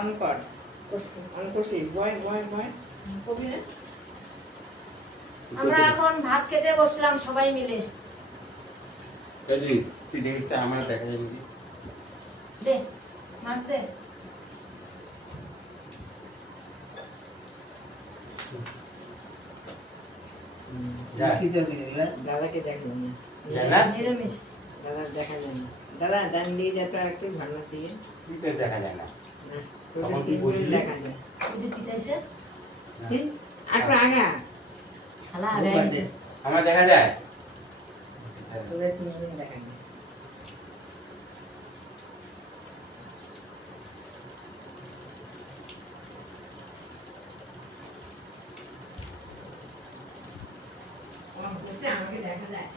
অনকর অনকরছি বয় বয় বয় কবি না আমরা এখন ভাত খেতে বসলাম সবাই মিলে। এই তুই দেখতে আমার দেখা যায় নাকি? দে মাছ দে। দাদাকে দেখলাম না নিরামিষ। দাদা দেখা যায় না দাদা ডান দিয়ে যেটা একটু ভালো দিয়ে দেখা যায় না। না তোদের তিনজনের দেখা যায় যদি কি চাইছে ঠিক একটু আগা খালা আগে আমার দেখা যায়। তোদের তিনজনের দেখা যায় আমাকে দেখা যায়